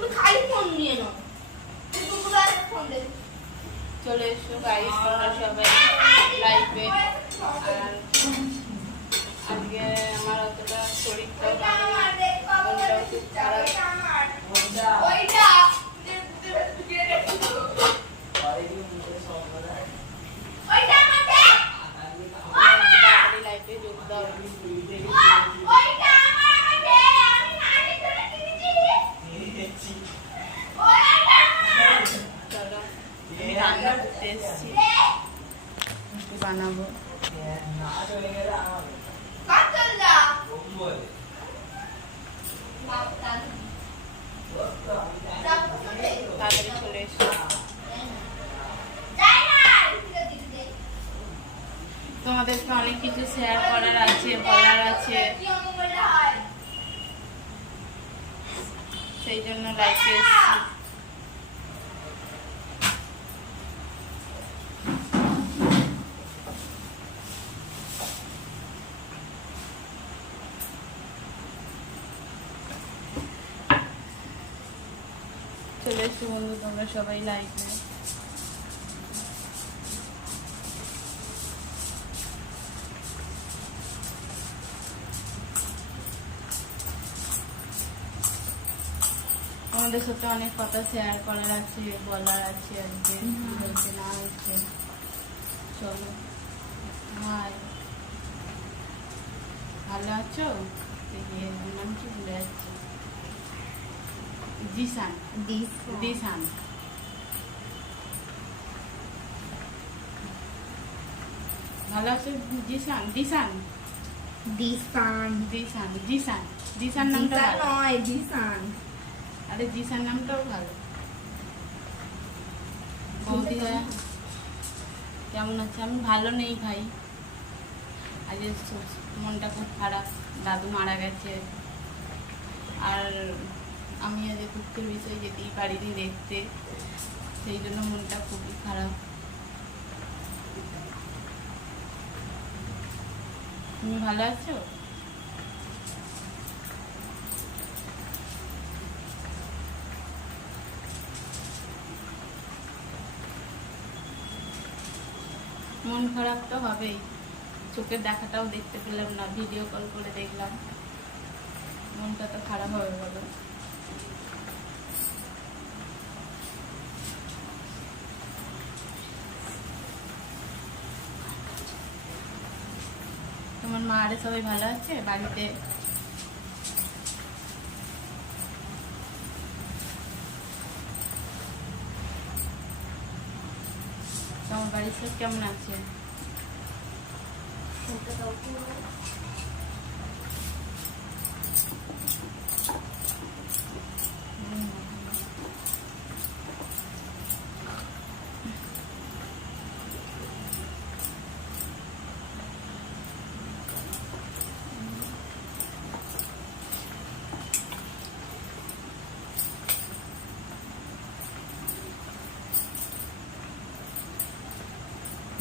তুমি খালি ফোন নিয়ে নাও। ফোন চলে এসো গাইস তোমরা সবাই লাইভে আর আজকে আমার অতটা শরীরটাও ভালো না। মনটাও খুব খারাপ ওইটা ওইটা আমাদের তাড়াতাড়ি লাইভে যোগ দাও ওইটা আমার আমাদের আমি নানি ধরে কিনেছি ওইটা আমার চলো আমি রান্না করতে এসেছি একটু বানাবো কত যা বাবা তাড়াতাড়ি চলে এসো যাই না দিতে দিতে তোমাদেরকে অনেক কিছু শেয়ার করার আছে বলার আছে কি মোবাইলটা হয় সেই জন্য লাইভে এসেছি চলে বন্ধু তোমরা সবাই লাইভে আমাদের সাথে অনেক কথা শেয়ার করার আছে বলার আছে আজকে কি না হয়েছে চলো হাই ভালো আছো? নাম কি ভুলে যাচ্ছি। জিসান দিশান ভালো আছো জিসান দিশান দিসান দিশান দিশান দিশান নামটা নয় দিসান আরে জিসান নামটাও ভালো বৌদি কেমন আছে আমি ভালো নেই ভাই আজ মনটা খুব খারাপ দাদু মারা গেছে আর আমি আজ দুঃখের বিষয় যেতেই পারিনি দেখতে। সেই জন্য মনটা খুবই খারাপ। তুমি ভালো আছো? মন খারাপ তো হবেই। চোখের দেখাটাও দেখতে পেলাম না ভিডিও কল করে দেখলাম। মনটা তো খারাপ হবে বলো। তোমার মা আরে সবাই ভালো আছে বাড়িতে। তোমার বাড়ির সব কেমন আছে?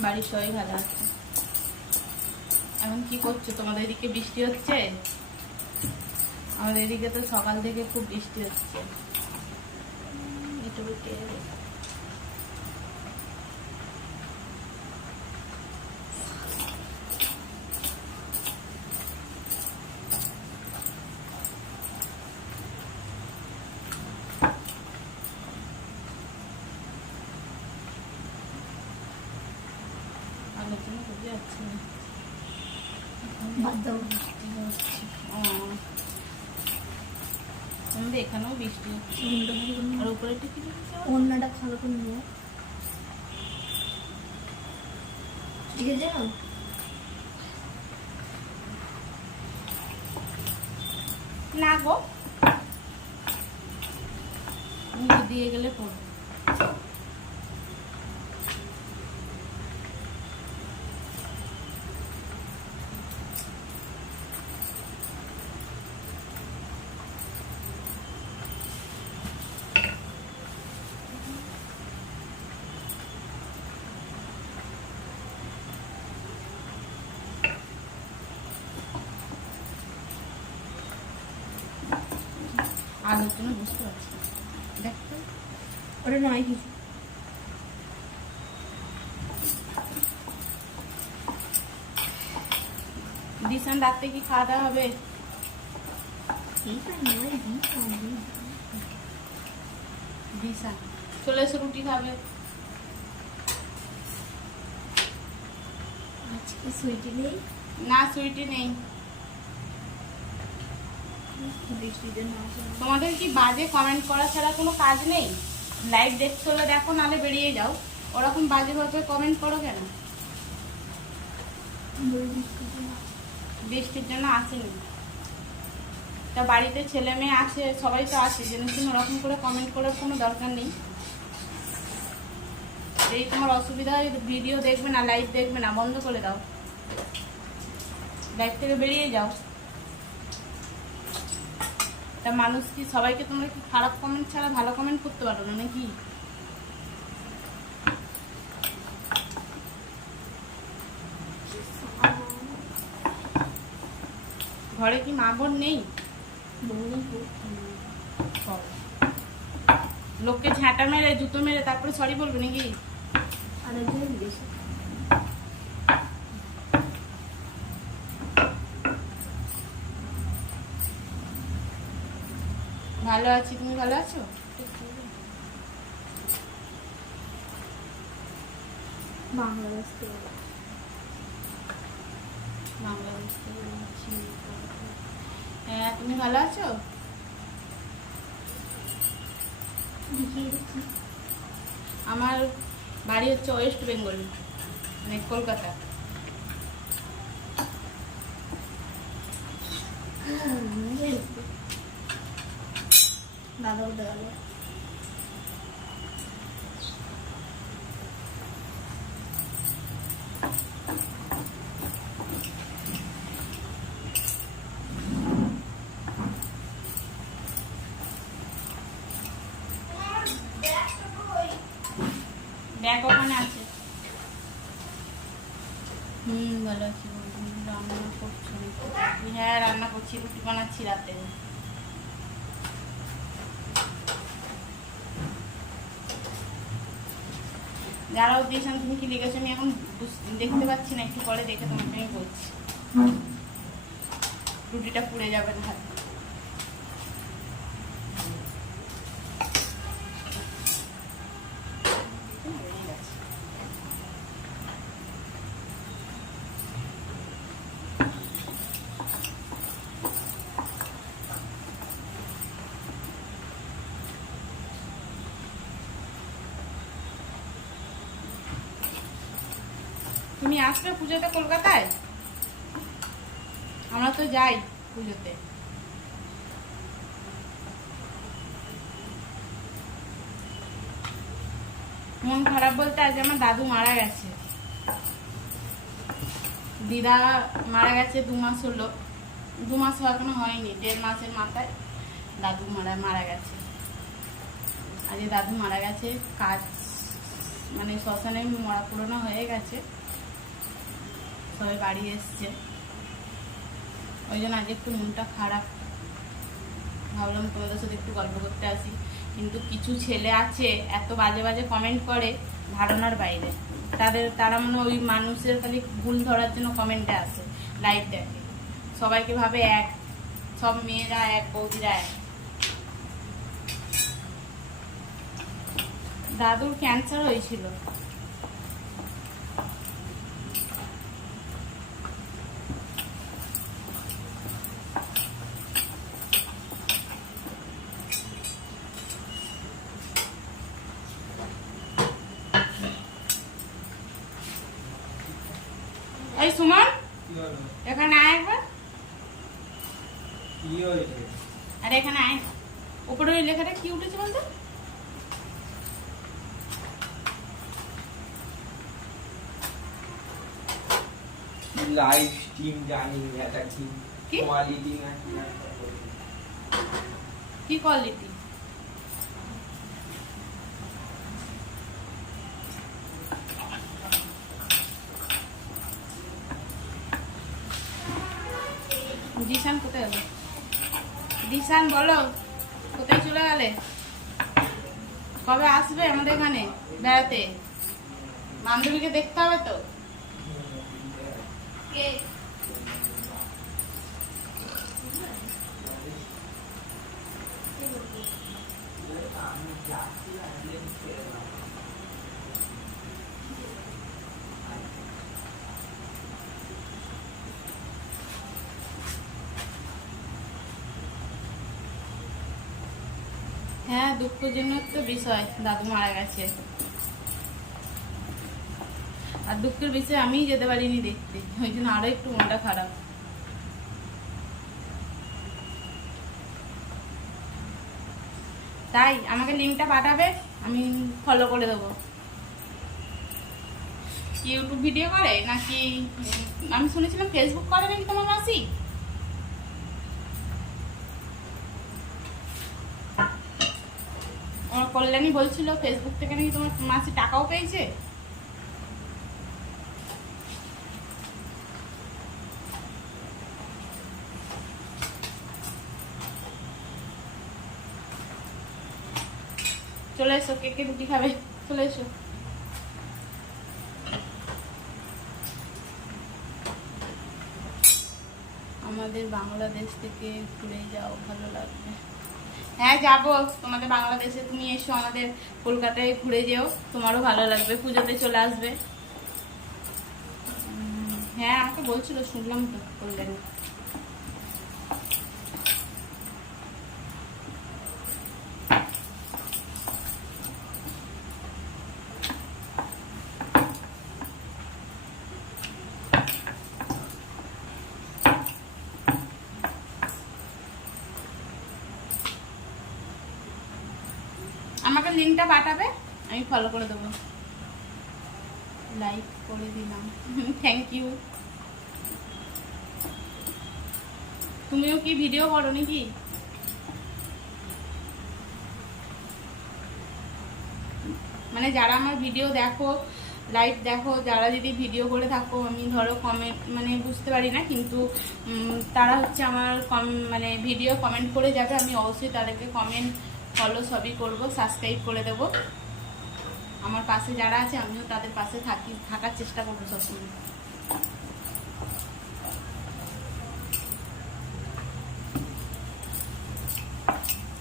বাড়ির সবাই ভালো আছে। এখন কি করছ? তোমাদের এদিকে বৃষ্টি হচ্ছে? আমাদের এদিকে তো সকাল থেকে খুব বৃষ্টি হচ্ছে। একটু কে আলোচনা করতে যাচ্ছে না বাদ দাও আমাদের এখানেও বৃষ্টি আর লিখেছে আবার? অন্যটা ভালো করে ঠিক আছে না গো নিচে দিয়ে গেলে পড়বে আলোচনা বুঝতে পারছি দেখতো ওটা নয় কিছু দিশান রাত্রে কি খাওয়া দাওয়া হবে? চলে এসে রুটি খাবে। আজকে সুইটি নেই? না সুইটি নেই বৃষ্টির জন্য আসে না। তোমাদের কি বাজে কমেন্ট করা ছাড়া কোনো কাজ নেই? লাইভ দেখতে হলে দেখো নালে বেরিয়ে যাও। ওরকম বাজে ভাবে কমেন্ট করো কেন? বৃষ্টির জন্য আসেনি। তা বাড়িতে ছেলে মেয়ে আসে সবাই তো আসে যেন শুনে ওরকম করে কমেন্ট করার কোনো দরকার নেই। এই তোমার অসুবিধা হয় ভিডিও দেখবে না লাইভ দেখবে না, বন্ধ করে দাও। লাইভ থেকে বেরিয়ে যাও। তা মানুষ কি সবাইকে তোমরা কি খারাপ কমেন্ট ছাড়া ভালো কমেন্ট করতে পারো না নাকি? ঘরে কি মা বোন নেই? লোককে ঝাঁটা মেরে, জুতো মেরে, তারপরে সরি বলবে নাকি? ভালো আছি, তুমি ভালো আছো? হ্যাঁ তুমি ভালো আছো? আমার বাড়ি হচ্ছে ওয়েস্ট বেঙ্গল মানে কলকাতা। দাদা উঠে গেল ব্যাগ ওখানে আছে। হুম ভালো আছি রান্না করছ? হ্যাঁ রান্না করছি রুটি বানাচ্ছি রাতে। যারাও দিয়েছেন তুমি কি লিখেছো আমি এখন দেখতে পাচ্ছি না একটু পরে দেখে তোমাকে আমি বলছি রুটিটা পুড়ে যাবে না হাতে। বেরিয়ে গেছে। তুমি আসবে পুজোতে কলকাতায়? আমরা তো যাই পুজোতে। মন খারাপ বলতে আজ আমার দাদু মারা গেছে। দিদা মারা গেছে দু মাস হলো। দু মাস এখনও হয়নি, দেড় মাসের মাথায় দাদু মারা মারা গেছে। আজ দাদু মারা গেছে, কাজ মানে শ্মশানে মরা পুরোনো হয়ে গেছে। সবাই বাড়ি এসছে। ওই জন্য আজ একটু মনটা খারাপ। ভাবলাম তোমাদের সাথে একটু গল্প করতে আসি। কিন্তু কিছু ছেলে আছে, এত বাজে বাজে কমেন্ট করে ধারণার বাইরে। তাদের, তারা মনে ওই মানুষের খালি ভুল ধরার জন্য কমেন্টে আসে লাইভ দেখে। সবাইকে ভাবে এক, সব মেয়েরা এক, বৌদিরা এক। দাদুর ক্যান্সার হয়েছিল। এই সুমন এখানে আয় একবার। আরে এখানে আয়। উপরে ওই লেখাটা কি উঠেছে বলতো? লাইভ স্ট্রিম জানি এটা কি। কি? কোয়ালিটি না কি একটা বলছে। কি কোয়ালিটি দিশান কোথায় গেল দিশান, বলো, কোথায় চলে গেলে? কবে আসবে আমাদের এখানে বেড়াতে? বান্ধবীকে দেখতে হবে তো? কে? দুঃখজনক তো বিষয়, দাদু মারা গেছে। আর দুঃখের বিষয় আমিই যেতে পারিনি দেখতে, ওই জন্য আরও একটু মনটা খারাপ। তাই আমাকে লিঙ্কটা পাঠাবে, আমি ফলো করে দেবো। ইউটিউব ভিডিও করে, নাকি, আমি শুনেছিলাম ফেসবুক করে নাকি তোমার মাসি? কল্যাণী বলছিল ফেসবুক থেকে নাকি তোমার মাসি টাকাও পেয়েছে? চলে এসো, কে কে রুটি খাবে? চলে এসো। আমাদের বাংলাদেশ থেকে ঘুরে যাও, ভালো লাগবে। হ্যাঁ যাব। তোমাদের বাংলাদেশে তুমি এসো, আমাদের কলকাতায় ঘুরে যেও। তোমারও ভালো লাগবে, পুজোতে চলে আসবে। হ্যাঁ আমাকে বলছিল, শুনলাম তো কল্যাণী আমাকে লিঙ্কটা পাঠাবে, আমি ফলো করে দেবো। লাইক করে দিলাম। থ্যাংক ইউ তুমিও কি ভিডিও করো নাকি? মানে যারা আমার ভিডিও দেখো লাইভ দেখো, যারা যদি ভিডিও করে থাকো, আমি ধরো কমেন্ট মানে বুঝতে পারি না, কিন্তু তারা হচ্ছে আমার কম মানে ভিডিও কমেন্ট করে যাবে, আমি অবশ্যই তাদেরকে কমেন্ট ফলো সবই করব সাবস্ক্রাইব করে দেব। আমার পাশে যারা আছে, আমিও তাদের পাশে থাকি, থাকার চেষ্টা করব সবসময়।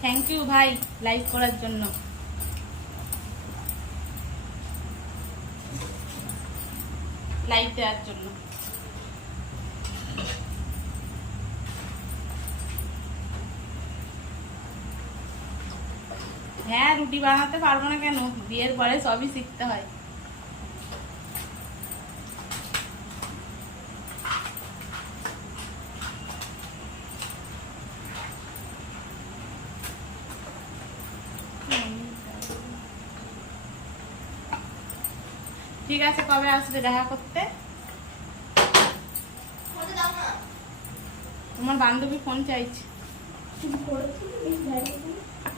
থ্যাংক ইউ ভাই লাইভ করার জন্য। লাইভ দেওয়ার জন্য। হ্যাঁ রুটি বানাতে পারব না কেন? বিয়ের পরে সবই শিখতে হয়। ঠিক আছে, কবে আসবে দেখা করতে? তোমার বান্ধবী ফোন চাইছে তুমি করেছ বেশ ভালো কোনটা দাও?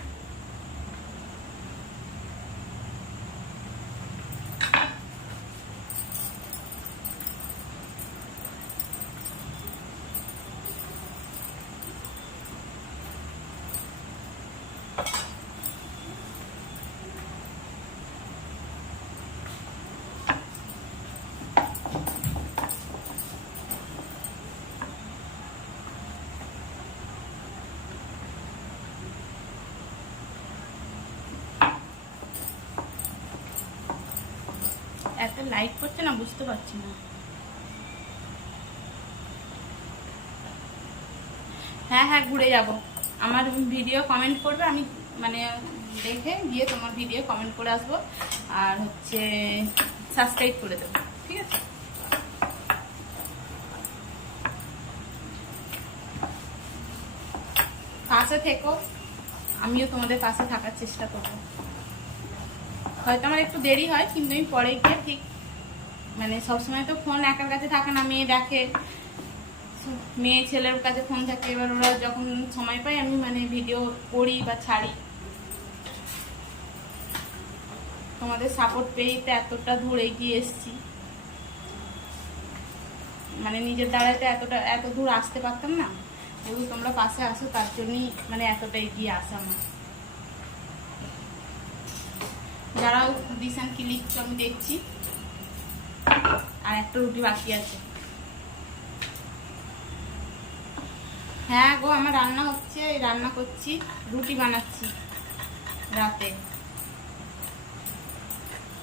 এত লাইট করছে না, বুঝতে পারছি না। হ্যাঁ হ্যাঁ ঘুরে যাব। আমার ভিডিও কমেন্ট করবে, আমি মানে দেখে গিয়ে তোমার ভিডিও কমেন্ট করে আসব। আর হচ্ছে সাবস্ক্রাইব করে দেবো, ঠিক আছে? পাশে থেকো, আমিও তোমাদের পাশে থাকার চেষ্টা করব। হয়তো আমার একটু দেরি হয়, কিন্তু আমি পরে গিয়ে ঠিক মানে সবসময় তো ফোন একার কাছে থাকে না, মেয়ে দেখে। মেয়ে ছেলের কাছে ফোন থাকে, এবার ওরা যখন সময় পায়, আমি মানে ভিডিও করি বা ছাড়ি। তোমাদের সাপোর্ট পেয়েই তো এতটা দূরে গিয়ে এসছি। মানে নিজের দ্বারাতে এতটা, এত দূর আসতে পারতাম না। যেহেতু তোমরা পাশে আসো তার জন্যই মানে এতটা এগিয়ে আসা আমার। যারাও কি লিখছো, আমি দেখছি। আর একটা রুটি বাকি আছে। হ্যাঁ গো, আমার রান্না হচ্ছে রান্না করছি, রুটি বানাচ্ছি রাতে।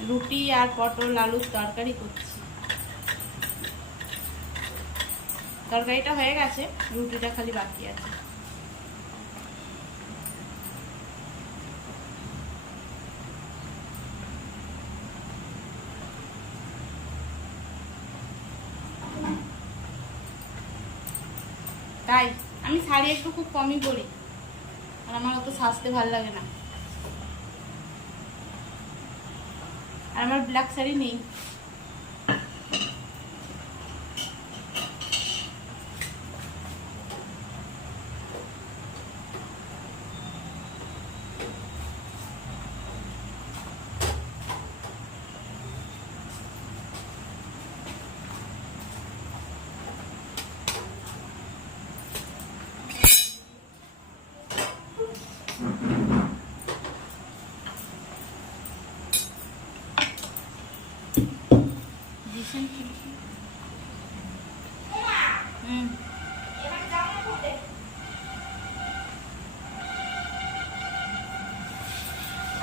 রুটি আর পটল, আলুর তরকারি করছি। তরকারিটা হয়ে গেছে, রুটিটা খালি বাকি আছে। তাই, আমি শাড়ি একটু খুব কমই পরি। আর আমার অত সাজতে ভালো লাগে না। আর আমার ব্ল্যাক শাড়ি নেই।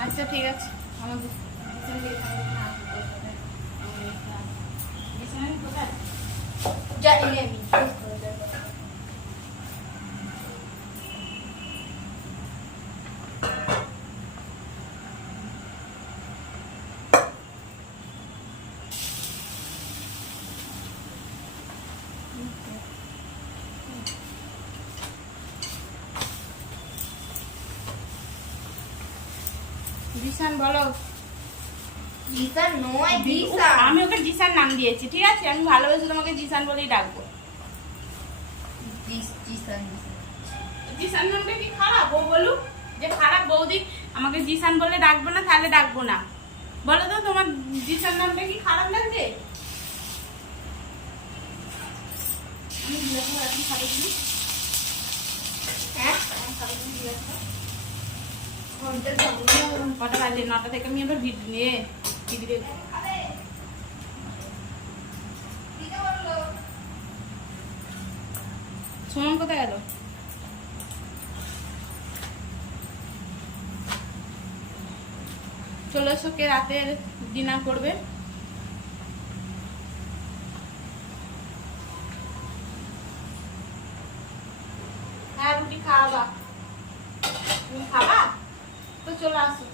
আচ্ছা ঠিক আছে। আমার বিছানা দিয়ে থাকবে না আসবে কোথায়? আমি এটা- বিছানা কোথায় জানি না আমি। জিসান বলো দিশা নয়, দিশা। আমি ওকে জিসান নাম দিয়েছি ঠিক আছে আমি ভালোবেসে তোমাকে জিসান বলেই ডাকবো। জিসান নামটা কি খারাপ ও বলুক যে খারাপ বৌদি আমাকে জিসান বলে ডাকবো না তাহলে ডাকবো না বলো তো তোমার জিসান নামটা কি খারাপ লাগছে আমি জিজ্ঞাসা এখন খাবে হ্যাঁ? যাব না। কটা নটা থেকে আমি আবার নিয়ে কোথায় গেল চলে এসো কে রাতের ডিনার করবে হ্যাঁ রুটি খাওয়াবা তুমি খাবা তো চলে আসো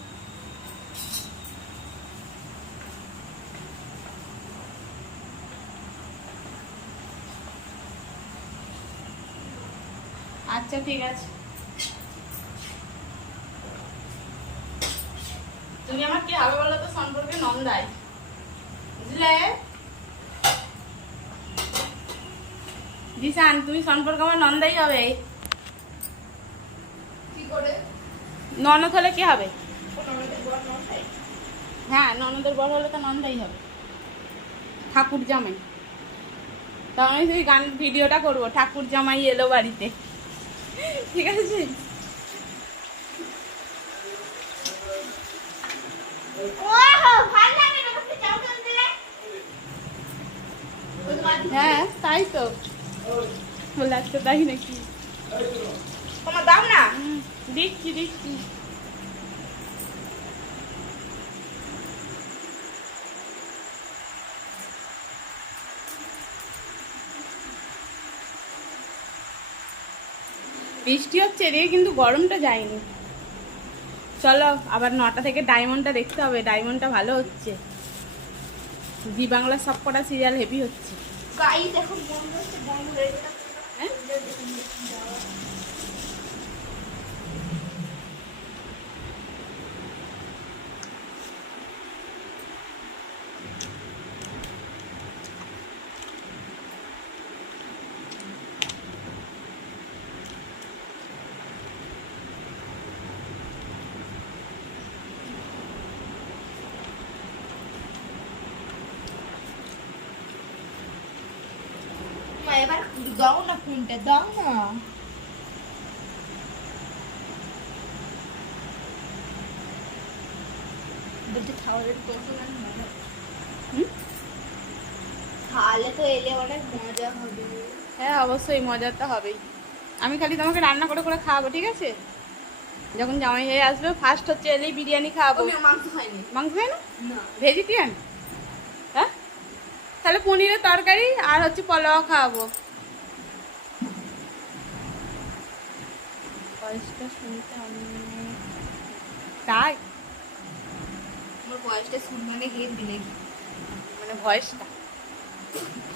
আচ্ছা ঠিক আছে। তুমি আমার কি হবে বলো তো সম্পর্কে? নন্দাই। বুঝলে? দিশান তুমি সম্পর্কে আমার নন্দাই হবে। কি করে? ননদ হলে কি হবে। হ্যাঁ ননদের বড় হলে তো নন্দাই হবে। ঠাকুর জামাই তা আমি সেই গান ভিডিওটা করব। ঠাকুর জামাই এলো বাড়িতে। ঠিক আছে। হ্যাঁ তাই তো। আজকে তাই নাকি। তোমার দাও না? দেখছি দিচ্ছি। বৃষ্টি হচ্ছে এদিকে কিন্তু গরমটা যায়নি। চলো আবার নটা থেকে ডায়মন্ডটা দেখতে হবে ডায়মন্ডটা ভালো হচ্ছে। জি বাংলা সব কটা সিরিয়াল হেভি হচ্ছে গাই দেখো হচ্ছে হয়ে? দাও না ফোনটা দাও না বলতে খাওয়ালে কত না মজা তাহলে তো এলে অনেক মজা হবে হ্যাঁ অবশ্যই মজা তো হবেই। আমি খালি তোমাকে রান্না করে করে খাওয়াবো ঠিক আছে? যখন জামাই হয়ে আসবে ফার্স্ট হচ্ছে এলেই বিরিয়ানি খাওয়াবো। মাংস খাইনি মাংস খাই না। ভেজিটেরিয়ান হ্যাঁ? তাহলে পনিরের তরকারি আর হচ্ছে পোলাও খাওয়াবো। ভয়েসটা শুনতে অনেক তাই? আমার শুন মানে হেল দিলে মানে ভয়েসটা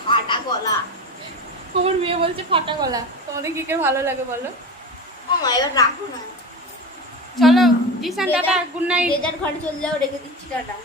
ফাটা গলা। আমার মেয়ে বলছে ফাটা গলা। তোমাদের কি কে ভালো লাগে বলো? ও মা এবার রাখো না। চলো জিসান টাটা গুড নাইট যে ঘরে চলে যাও রেখে দিচ্ছি টাটা।